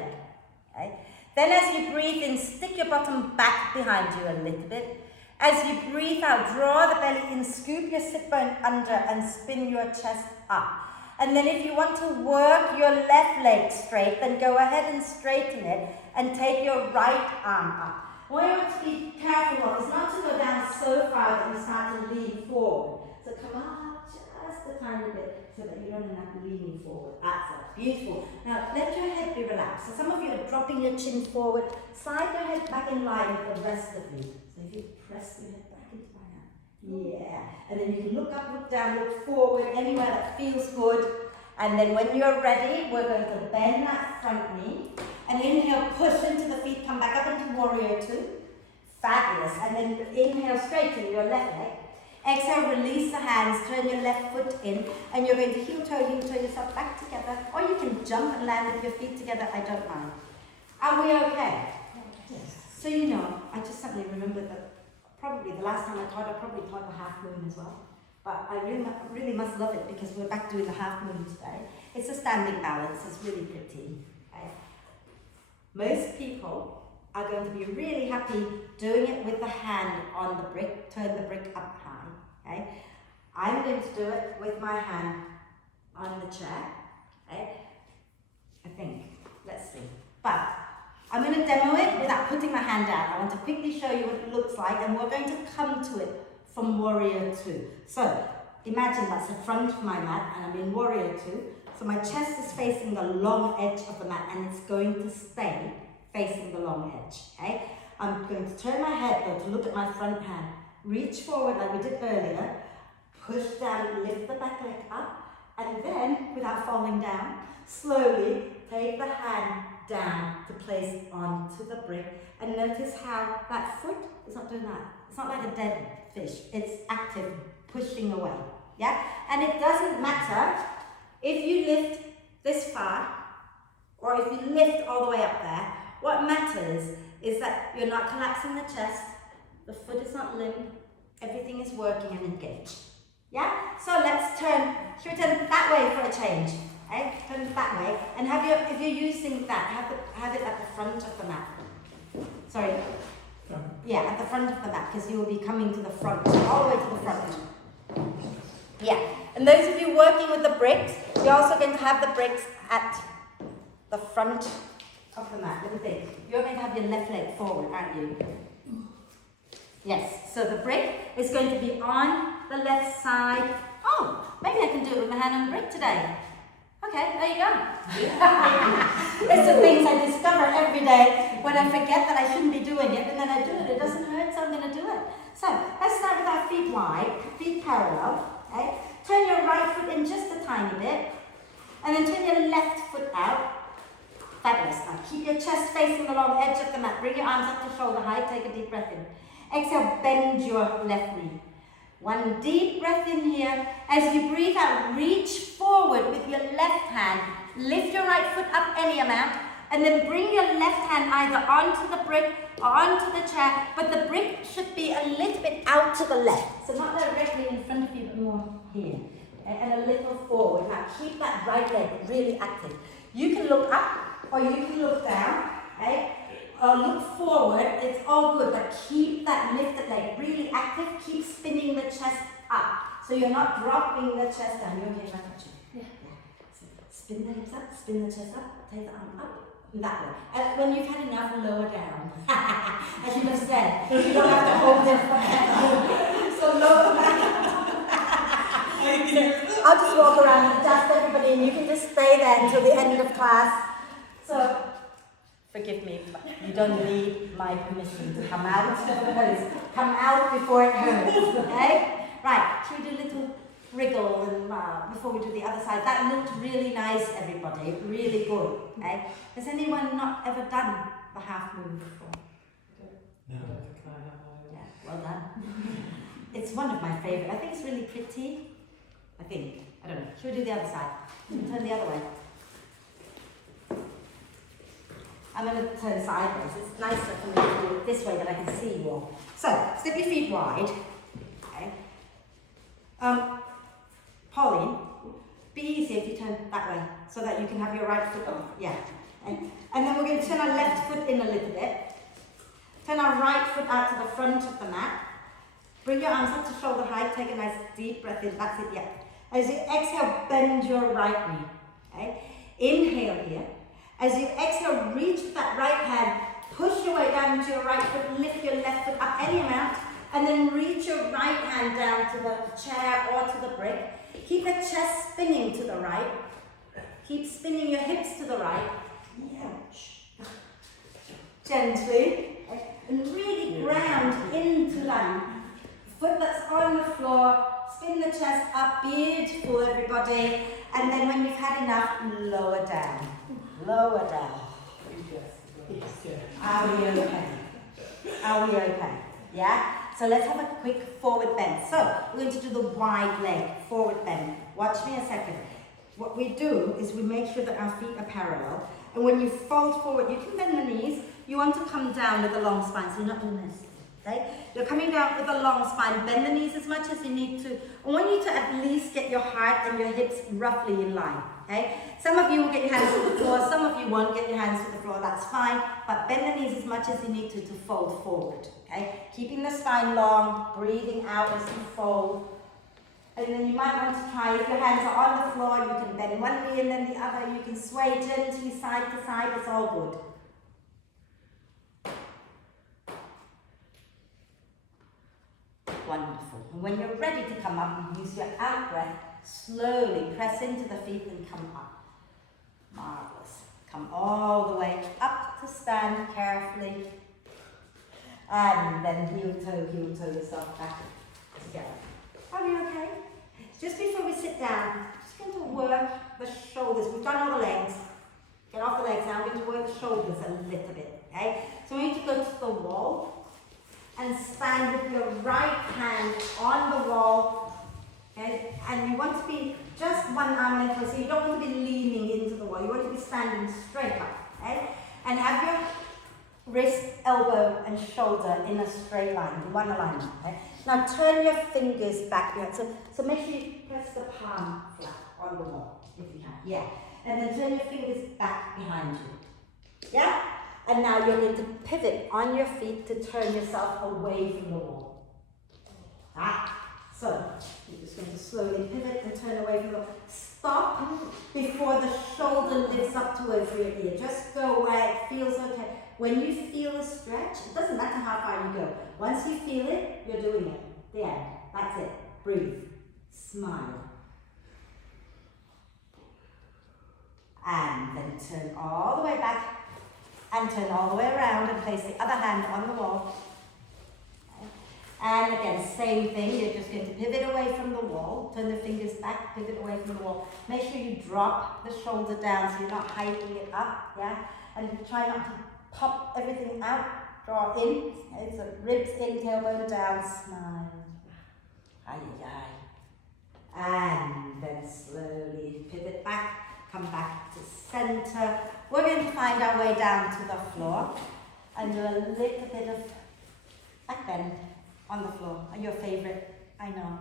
Okay? Then as you breathe in, stick your bottom back behind you a little bit. As you breathe out, draw the belly in, scoop your sit bone under and spin your chest up. And then if you want to work your left leg straight, then go ahead and straighten it and take your right arm up. What you want to be careful of is not to go down so far that you start to lean forward. So come up just a tiny bit so that you don't end up leaning forward. That's it. Beautiful. Now let your head be relaxed. So some of you are dropping your chin forward. Slide your head back in line with the rest of you. So if you press your head back into my hand. Yeah. And then you can look up, look down, look forward, anywhere that feels good. And then when you're ready, we're going to bend that front knee. And inhale, push into the feet, come back up into warrior two. Fabulous. And then inhale, straighten your left leg. Exhale, release the hands, turn your left foot in, and you're going to heel toe yourself back together, or you can jump and land with your feet together, I don't mind. Are we okay? Yes. So you know, I just suddenly remembered that probably the last time I probably taught the half moon as well. But I really must love it because we're back doing the half moon today. It's a standing balance, it's really pretty. Okay? Most people are going to be really happy doing it with the hand on the brick, turn the brick up high. Okay? I'm going to do it with my hand on the chair. Okay? I think. Let's see. But I'm going to demo it without putting my hand down. I want to quickly show you what it looks like, and we're going to come to it from Warrior 2. So, imagine that's the front of my mat, and I'm in Warrior 2. So my chest is facing the long edge of the mat, and it's going to stay facing the long edge, okay? I'm going to turn my head though to look at my front hand. Reach forward like we did earlier, push down, lift the back leg up, and then, without falling down, slowly take the hand down to place onto the brick, and notice how that foot is not doing that. It's not like a dead fish, it's active, pushing away, yeah? And it doesn't matter if you lift this far, or if you lift all the way up there. What matters is that you're not collapsing the chest, the foot is not limp, everything is working and engaged. Yeah? So let's turn, should we turn that way for a change? Okay? Turn that way, and if you're using that, have it at the front of the mat. Sorry. Yeah, at the front of the mat, because you will be coming to the front, all the way to the front. Yeah. And those of you working with the bricks, you're also going to have the bricks at the front of the mat. Let me think. You're going to have your left leg forward, aren't you? Yes. So the brick is going to be on the left side. Oh, maybe I can do it with my hand on the brick today. Okay, there you go. It's the things I discover every day when I forget that I shouldn't be doing it, and then I do it. It doesn't hurt, so I'm going to do it. So let's start with our feet wide, feet parallel. Okay? Turn your right foot in just a tiny bit, and then turn your left foot out. Fabulous. Now keep your chest facing the long edge of the mat. Bring your arms up to shoulder height. Take a deep breath in. Exhale, bend your left knee. One deep breath in here. As you breathe out, reach forward with your left hand. Lift your right foot up any amount, and then bring your left hand either onto the brick or onto the chair, but the brick should be a little bit out to the left. So not directly in front of you, but more here. And a little forward. Now keep that right leg really active. You can look up or you can look down, okay? Or look forward, it's all good, but keep that lifted leg really active. Keep spinning the chest up. So you're not dropping the chest down. You're okay, right? Yeah. So spin the hips up, spin the chest up, take the arm up. That way. And when you've had enough, lower down. As you have said, you don't have to hold it forever. So lower back. I'll just walk around and dust everybody, and you can just stay there until the end of class. So, forgive me, but you don't need my permission to come out. Come out before it hurts, okay? Right, should we do a little wriggle and before we do the other side? That looked really nice, everybody, really good, okay? Has anyone not ever done the half moon before? No. Yeah, well done. It's one of my favourite. I think it's really pretty. I don't know. Should we do the other side? Should we turn the other way? I'm going to turn sideways. It's nicer for me to do it this way that I can see you all. So, step your feet wide. Okay. Pauline, be easy if you turn that way so that you can have your right foot on. Yeah. And then we're going to turn our left foot in a little bit. Turn our right foot out to the front of the mat. Bring your arms up to shoulder height. Take a nice deep breath in. That's it, yeah. As you exhale, bend your right knee. Okay? Inhale here. As you exhale, reach with that right hand. Push your way down into your right foot. Lift your left foot up any amount. And then reach your right hand down to the chair or to the brick. Keep the chest spinning to the right. Keep spinning your hips to the right. Yeah. Gently. And really ground into land. Foot that's on the floor. Spin the chest up. Beautiful, everybody. And then when you've had enough, lower down. Lower down. Are we okay? Are we okay? Yeah? So let's have a quick forward bend. So we're going to do the wide leg forward bend. Watch me a second. What we do is we make sure that our feet are parallel. And when you fold forward, you can bend the knees. You want to come down with a long spine, so you're not doing this. Okay? You're coming down with a long spine. Bend the knees as much as you need to. I want you to at least get your heart and your hips roughly in line. Okay? Some of you will get your hands to the floor. Some of you won't get your hands to the floor. That's fine. But bend the knees as much as you need to fold forward. Okay? Keeping the spine long, breathing out as you fold. And then you might want to try, if your hands are on the floor, you can bend one knee and then the other. You can sway gently side to side. It's all good. Wonderful. And when you're ready to come up, use your out breath. Slowly press into the feet and come up. Marvelous. Come all the way up to stand carefully. And then heel toe yourself back together. Are you okay? Just before we sit down, just going to work the shoulders. We've done all the legs. Get off the legs now. We're going to work the shoulders a little bit. Okay? So we need to go to the wall and stand with your right hand on the wall. Okay? And you want to be just one arm length away, so you don't want to be leaning into the wall. You want to be standing straight up. Okay? And have your wrist, elbow, and shoulder in a straight line, one alignment. Okay? Now turn your fingers back behind. So make sure you press the palm flat on the wall, if you can. Yeah. And then turn your fingers back behind you. Yeah? And now you're going to pivot on your feet to turn yourself away from the wall. So you're just going to slowly pivot and turn away from the wall. Stop before the shoulder lifts up towards your ear. Just go where it feels okay. When you feel a stretch, it doesn't matter how far you go. Once you feel it, you're doing it. The end. That's it. Breathe. Smile. And then turn all the way back and turn all the way around and place the other hand on the wall. Okay. And again, same thing. You're just going to pivot away from the wall. Turn the fingers back, pivot away from the wall. Make sure you drop the shoulder down so you're not hiking it up. Yeah? And try not to pop everything out, draw in, okay, so ribs in, tailbone down, smile. And then slowly pivot back, come back to center. We're going to find our way down to the floor and do a little bit of back bend on the floor. Your favorite, I know.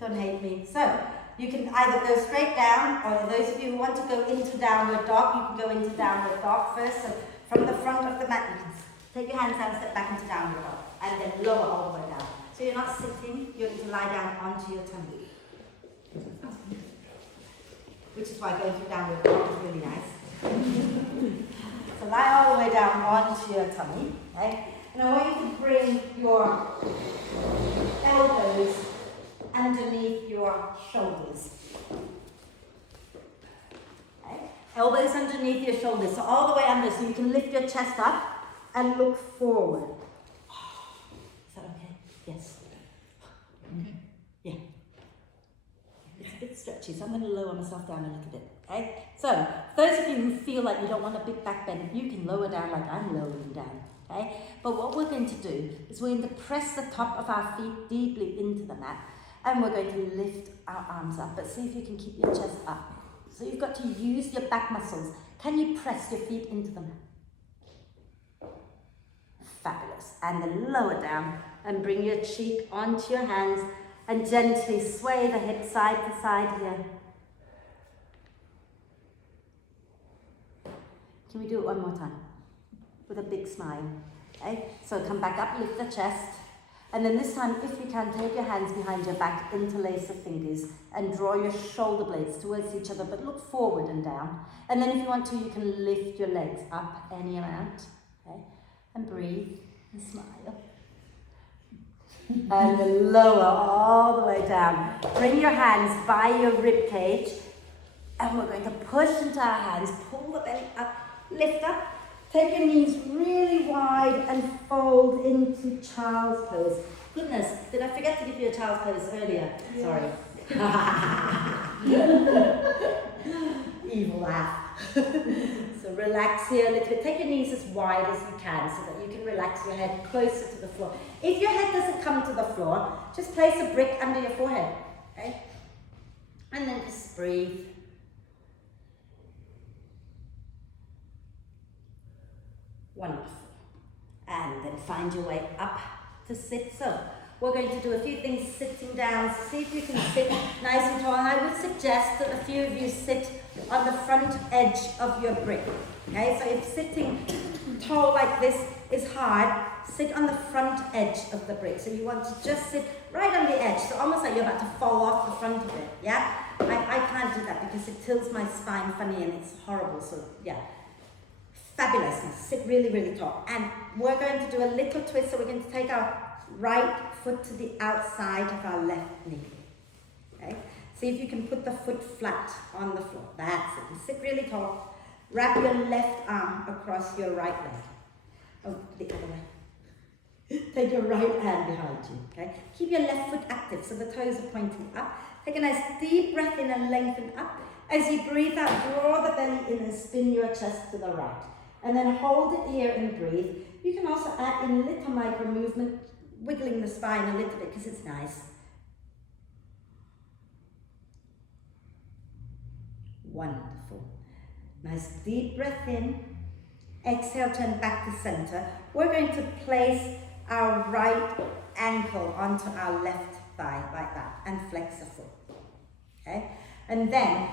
Don't hate me. So you can either go straight down, or those of you who want to go into downward dog, you can go into downward dog first. So from the front of the mat, you can take your hands down, step back into downward dog, and then lower all the way down. So you're not sitting, you're going to lie down onto your tummy. Which is why going through downward dog is really nice. So lie all the way down onto your tummy. Okay? And I want you to bring your elbows underneath your shoulders. Okay? Elbows underneath your shoulders, so all the way under, so you can lift your chest up and look forward. Is that okay? Yes. Okay. Yeah. It's a bit stretchy, so I'm going to lower myself down a little bit. Okay? So, those of you who feel like you don't want a big back bend, you can lower down like I'm lowering down. Okay? But what we're going to do is we're going to press the top of our feet deeply into the mat, and we're going to lift our arms up. But see if you can keep your chest up. So you've got to use your back muscles. Can you press your feet into the mat? Fabulous. And then lower down and bring your cheek onto your hands and gently sway the hips side to side here. Can we do it one more time? With a big smile. Okay? So come back up, lift the chest. And then this time, if you can, take your hands behind your back, interlace the fingers, and draw your shoulder blades towards each other, but look forward and down. And then if you want to, you can lift your legs up any amount. Okay? And breathe and smile. And then lower all the way down. Bring your hands by your rib cage, and we're going to push into our hands, pull the belly up, lift up. Take your knees really wide and fold into child's pose. Goodness, did I forget to give you a child's pose earlier? Yeah. Sorry. Evil laugh. So relax here a little bit. Take your knees as wide as you can so that you can relax your head closer to the floor. If your head doesn't come to the floor, just place a brick under your forehead, okay? And then just breathe. Wonderful. And then find your way up to sit. So we're going to do a few things sitting down. So see if you can sit nice and tall. And I would suggest that a few of you sit on the front edge of your brick. Okay, so if sitting tall like this is hard, sit on the front edge of the brick. So you want to just sit right on the edge, so almost like you're about to fall off the front of it, yeah? I can't do that because it tilts my spine funny and it's horrible, so yeah. Fabulous. Now sit really, really tall. And we're going to do a little twist, so we're going to take our right foot to the outside of our left knee. Okay? See if you can put the foot flat on the floor. That's it. And sit really tall. Wrap your left arm across your right leg. Oh, the other way. Take your right hand behind you. Okay? Keep your left foot active so the toes are pointing up. Take a nice deep breath in and lengthen up. As you breathe out, draw the belly in and spin your chest to the right. And then hold it here and breathe. You can also add in little micro movement, wiggling the spine a little bit because it's nice. Wonderful. Nice deep breath in. Exhale, turn back to center. We're going to place our right ankle onto our left thigh like that and flex the foot. Okay? And then,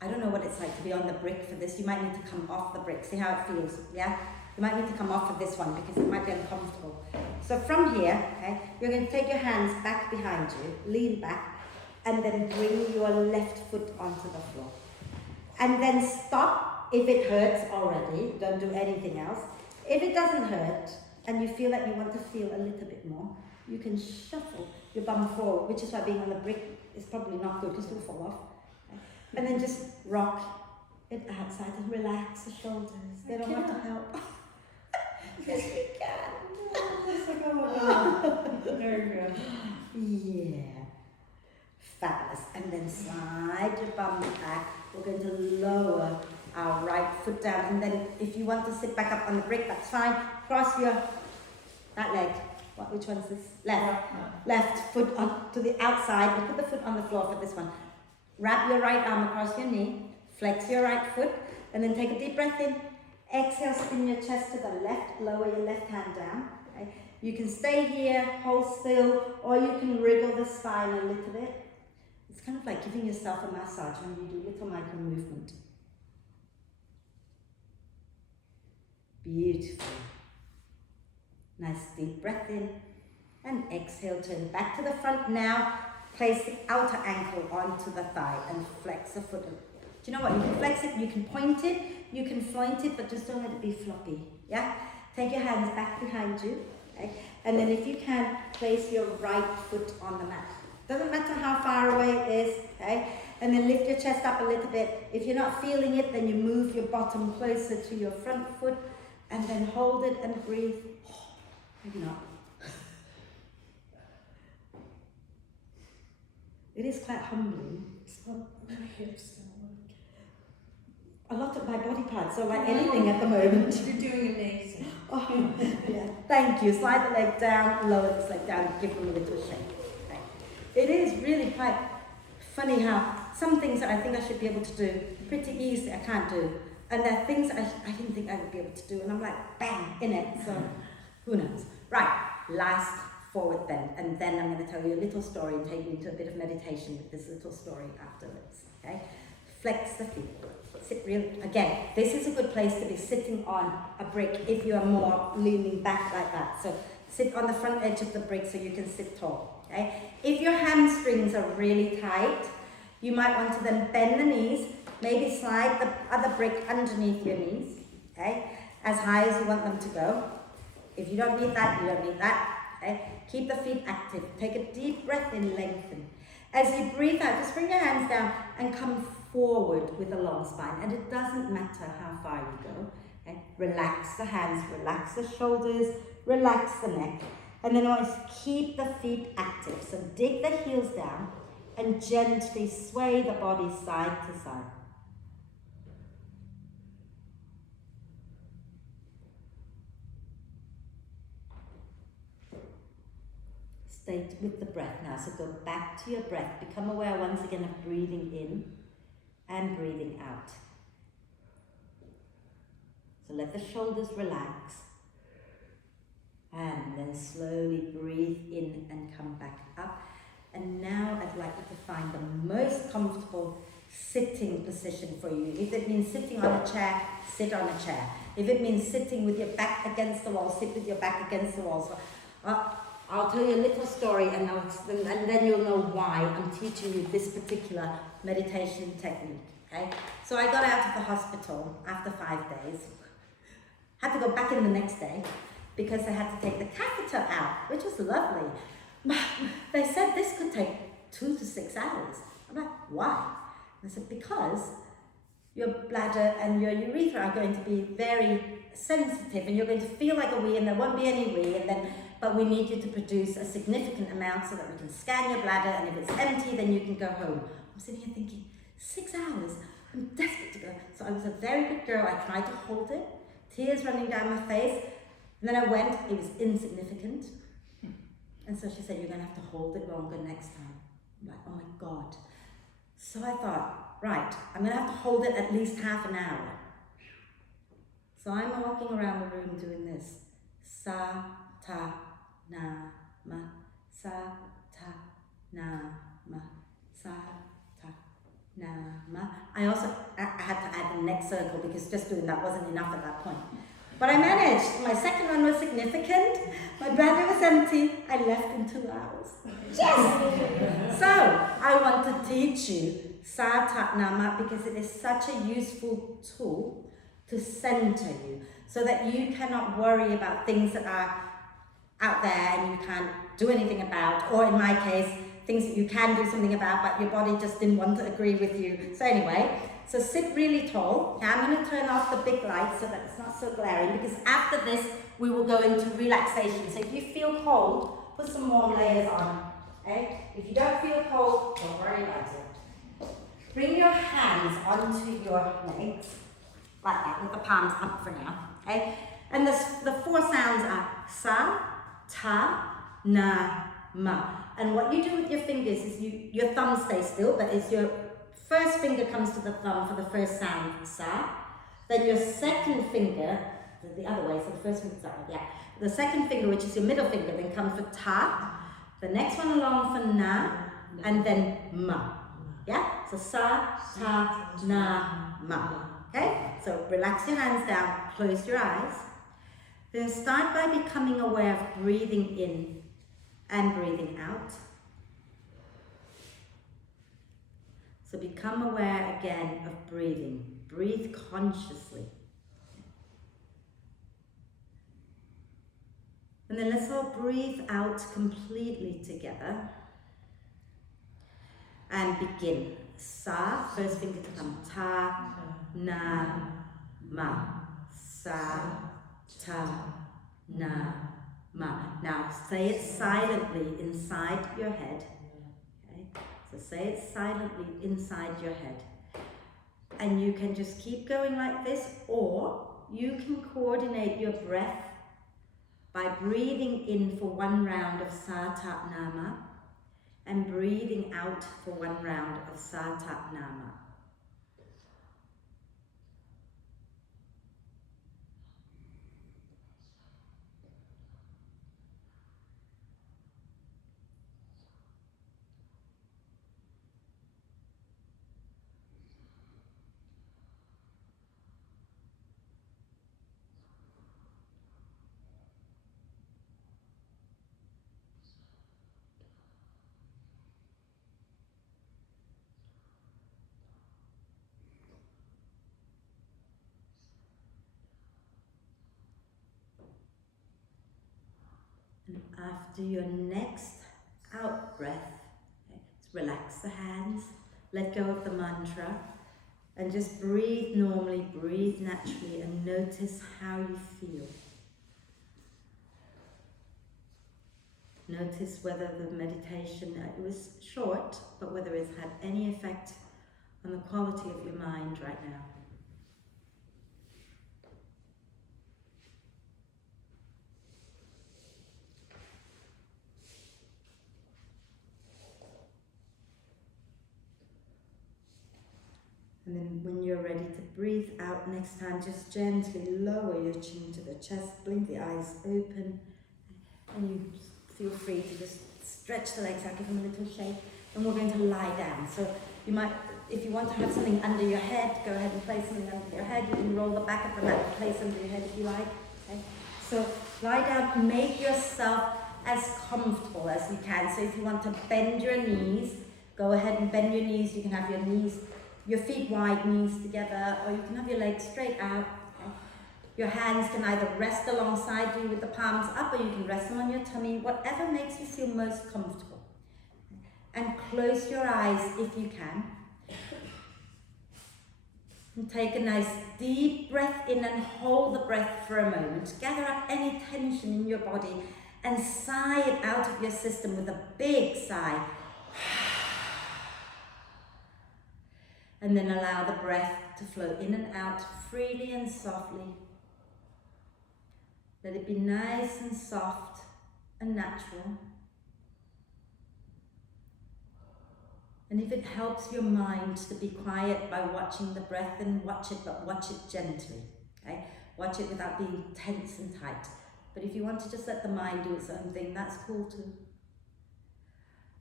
I don't know what it's like to be on the brick for this. You might need to come off the brick. See how it feels, yeah? You might need to come off of this one because it might be uncomfortable. So from here, okay, you're going to take your hands back behind you, lean back, and then bring your left foot onto the floor. And then stop if it hurts already. Don't do anything else. If it doesn't hurt, and you feel like you want to feel a little bit more, you can shuffle your bum forward, which is why being on the brick is probably not good because you'll fall off. And then just rock it outside and relax the shoulders. They don't have to help. Yes, we can. Very good. Yeah. Fabulous. And then slide your bum back. We're going to lower our right foot down. And then if you want to sit back up on the brick, that's fine. Cross that leg. Which one's this? Left foot on to the outside. You put the foot on the floor for this one. Wrap your right arm across your knee, flex your right foot, and then take a deep breath in. Exhale, spin your chest to the left, lower your left hand down. Okay? You can stay here, hold still, or you can wriggle the spine a little bit. It's kind of like giving yourself a massage when you do little micro movement. Beautiful. Nice deep breath in, and exhale, turn back to the front now. Place the outer ankle onto the thigh and flex the foot. Do you know what? You can flex it, you can point it, you can floint it, but just don't let it be floppy. Yeah? Take your hands back behind you. Okay? And then if you can, place your right foot on the mat. Doesn't matter how far away it is. Okay? And then lift your chest up a little bit. If you're not feeling it, then you move your bottom closer to your front foot and then hold it and breathe. Maybe not. It is quite humbling. My hips don't work. A lot of my body parts are like anything at the moment. You're doing amazing. Oh, yeah. Thank you. Slide the leg down, lower this leg down, give them a little shake. Okay. It is really quite funny how some things that I think I should be able to do pretty easily I can't do. And there are things I didn't think I would be able to do. And I'm like, bang, in it. So who knows? Right, last forward bend, and then I'm going to tell you a little story and take you into a bit of meditation with this little story afterwards. Okay? Flex the feet. Sit real. Again, this is a good place to be sitting on a brick if you are more leaning back like that. So sit on the front edge of the brick so you can sit tall. Okay? If your hamstrings are really tight, you might want to then bend the knees, maybe slide the other brick underneath your knees, okay? As high as you want them to go. If you don't need that, you don't need that. Okay? Keep the feet active. Take a deep breath in, lengthen. As you breathe out, just bring your hands down and come forward with a long spine. And it doesn't matter how far you go. Okay? Relax the hands, relax the shoulders, relax the neck. And then always keep the feet active. So dig the heels down and gently sway the body side to side. stay with the breath now. So go back to your breath. Become aware once again of breathing in and breathing out. So let the shoulders relax. And then slowly breathe in and come back up. And now I'd like you to find the most comfortable sitting position for you. If it means sitting on a chair, sit on a chair. If it means sitting with your back against the wall, sit with your back against the wall. So, I'll tell you a little story and then you'll know why I'm teaching you this particular meditation technique. Okay? So I got out of the hospital after 5 days. Had to go back in the next day because I had to take the catheter out, which was lovely. But they said this could take 2 to 6 hours. I'm like, why? I said, because your bladder and your urethra are going to be very sensitive and you're going to feel like a wee and there won't be any wee, but we need you to produce a significant amount so that we can scan your bladder, and if it's empty then you can go home. I'm sitting here thinking, 6 hours? I'm desperate to go. So I was a very good girl. I tried to hold it, tears running down my face, and then I went, it was insignificant. And so she said, you're going to have to hold it longer next time. I'm like, oh my God. So I thought, right, I'm going to have to hold it at least half an hour. So I'm walking around the room doing this. Sa, ta, na, ma. Sa, ta, na, ma. Sa, ta, na, ma. I had to add the next circle because just doing that wasn't enough at that point. But I managed. My second one was significant. My bladder was empty. I left in 2 hours. Yes! So, I want to teach you Satatnama because it is such a useful tool to center you so that you cannot worry about things that are out there and you can't do anything about, or in my case, things that you can do something about but your body just didn't want to agree with you. So anyway, so sit really tall. Now I'm going to turn off the big light so that it's not so glaring, because after this we will go into relaxation. So if you feel cold, put some warm layers on. Okay? If you don't feel cold, don't worry about it. Bring your hands onto your legs, like that, with the palms up for now. Okay? And the 4 sounds are sa, ta, na, ma. And what you do with your fingers is your thumb stays still, but it's your first finger comes to the thumb for the first sound, sa. Then your second finger, the other way, so the first finger, sorry, yeah. The second finger, which is your middle finger, then comes for ta. The next one along for na, and then ma. Yeah? So sa, ta, na, ma. Okay? So relax your hands down, close your eyes. Then start by becoming aware of breathing in and breathing out. So become aware again of breathing. Breathe consciously. And then let's all breathe out completely together. And begin. Sa, first finger to thumb. Ta, na, ma. Sa, ta, na, ma. Now say it silently inside your head. Okay? So say it silently inside your head. And you can just keep going like this, or you can coordinate your breath by breathing in for 1 round of Satatnama and breathing out for 1 round of Satatnama. And after your next out breath, relax the hands, let go of the mantra, and just breathe normally, breathe naturally, and notice how you feel. Notice whether the meditation, it was short, but whether it's had any effect on the quality of your mind right now. And then when you're ready to breathe out next time, just gently lower your chin to the chest, blink the eyes open, and you feel free to just stretch the legs out, give them a little shake, and we're going to lie down. So you might, if you want to have something under your head, go ahead and place something under your head. You can roll the back of the mat and place under your head if you like. Okay? So lie down, make yourself as comfortable as you can. So if you want to bend your knees, go ahead and bend your knees. You can have your feet wide, knees together, or you can have your legs straight out. Okay? Your hands can either rest alongside you with the palms up, or you can rest them on your tummy, whatever makes you feel most comfortable. And close your eyes if you can. And take a nice deep breath in and hold the breath for a moment. Gather up any tension in your body and sigh it out of your system with a big sigh. And then allow the breath to flow in and out freely and softly. Let it be nice and soft and natural. And if it helps your mind to be quiet by watching the breath, then watch it, but watch it gently. Okay? Watch it without being tense and tight. But if you want to just let the mind do its own thing, that's cool too.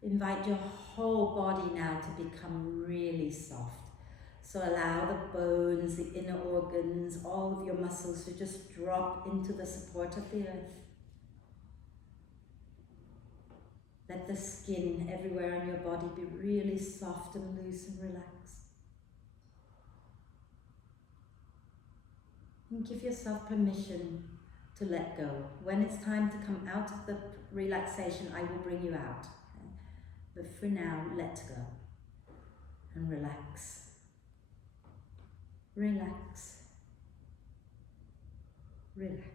Invite your whole body now to become really soft. So allow the bones, the inner organs, all of your muscles to just drop into the support of the earth. Let the skin everywhere on your body be really soft and loose and relaxed. And give yourself permission to let go. When it's time to come out of the relaxation, I will bring you out. Okay? But for now, let go and relax. Relax. Relax.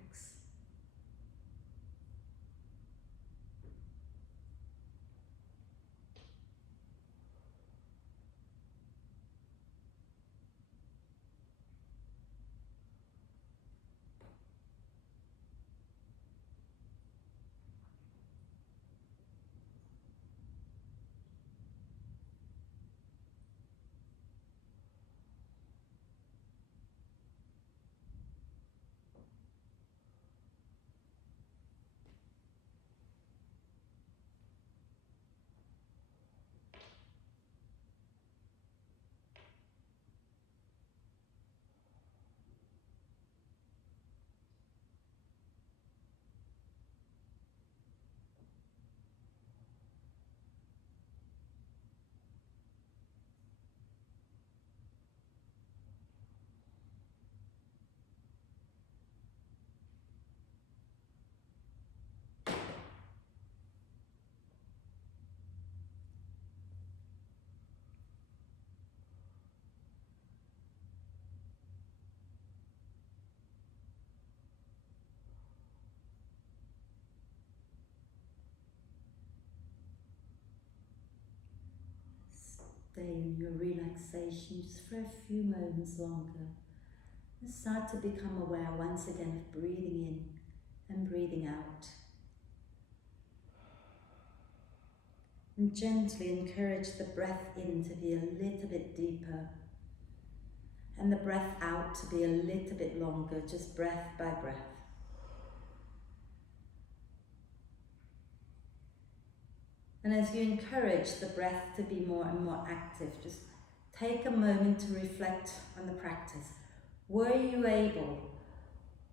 Stay in your relaxation just for a few moments longer. And start to become aware once again of breathing in and breathing out. And gently encourage the breath in to be a little bit deeper and the breath out to be a little bit longer, just breath by breath. And as you encourage the breath to be more and more active, just take a moment to reflect on the practice. Were you able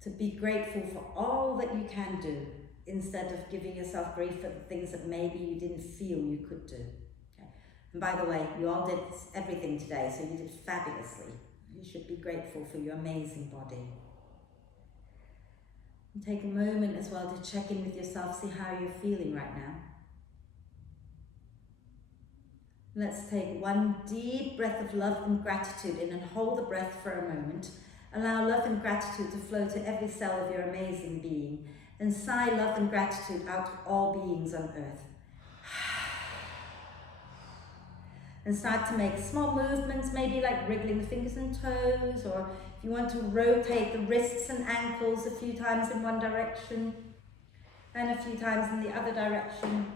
to be grateful for all that you can do instead of giving yourself grief for the things that maybe you didn't feel you could do? Okay. And by the way, you all did everything today, so you did fabulously. You should be grateful for your amazing body. And take a moment as well to check in with yourself, see how you're feeling right now. Let's take one deep breath of love and gratitude in and hold the breath for a moment. Allow love and gratitude to flow to every cell of your amazing being. And sigh love and gratitude out to all beings on earth. And start to make small movements, maybe like wriggling the fingers and toes, or if you want to rotate the wrists and ankles a few times in one direction and a few times in the other direction.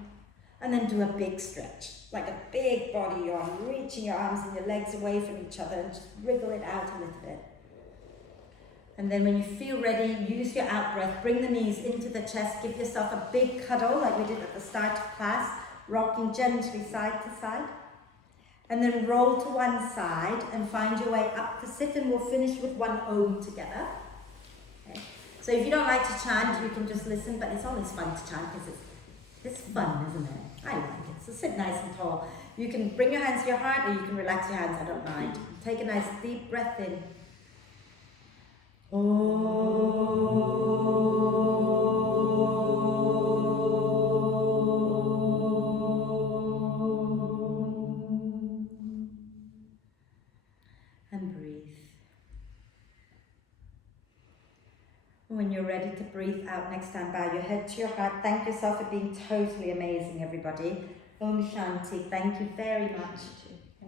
And then do a big stretch, like a big body yawn, reaching your arms and your legs away from each other and just wriggle it out a little bit. And then when you feel ready, use your out breath, bring the knees into the chest, give yourself a big cuddle like we did at the start of class, rocking gently side to side. And then roll to one side and find your way up to sit, and we'll finish with one Om together. Okay. So if you don't like to chant, you can just listen, but it's always fun to chant because it's fun, isn't it? I like it. So sit nice and tall. You can bring your hands to your heart or you can relax your hands, I don't mind. Take a nice deep breath in. And breathe. When you're ready to breathe out next time, bow your head to your heart. Thank yourself for being totally amazing, everybody. Om Shanti. Thank you very much.